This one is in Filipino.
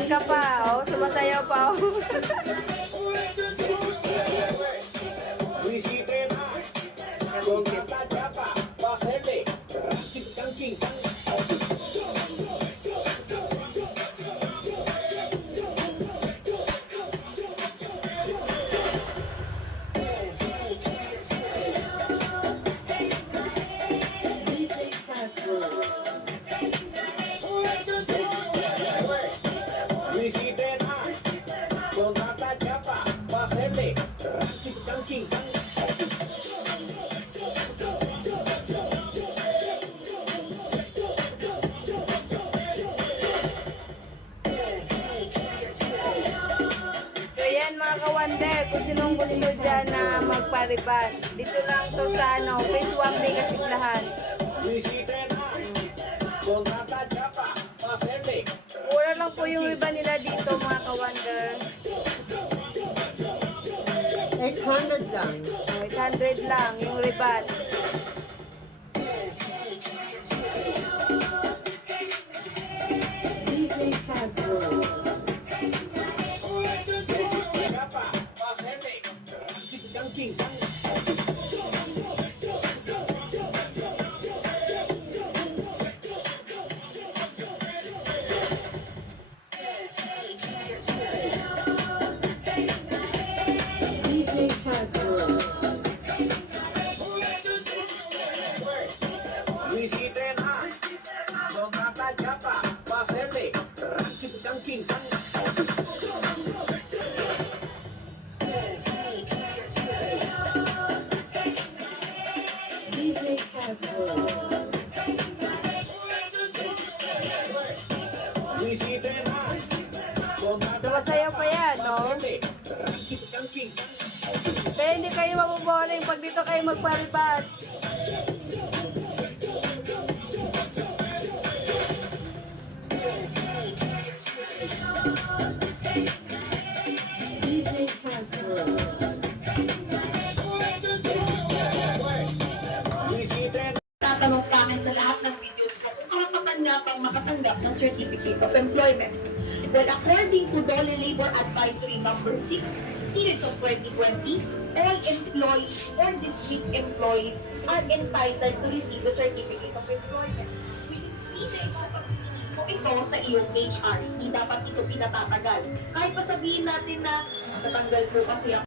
Kinakabahan ka pa, oh. Sumasayaw pa, oh. So yan mga ka-wonder, kung sinong gusto dyan na magpariban, dito lang to sa Phase 1B Kasiglahan. Mura lang po yung riban nila dito mga ka-wonder. 800 lang. 800 lang yung riban. Sumasayaw pa yan, no? Kaya hindi kayo mabuboring pag dito kayo magpariban. Tatanong sa akin sa lahat ng videos ko kung karapatan nga pang makatanggap ng Certificate of Employment. Well, according to Dole Labor Advisory Number 6, Series of 2020, all employees or dismissed employees are entitled to receive the Certificate of Employment. Hindi na ipapagpili mo ito sa iyong HR. Hindi dapat ito pinatatagal. Kahit pa sabihin natin na natanggal ko kasi ako.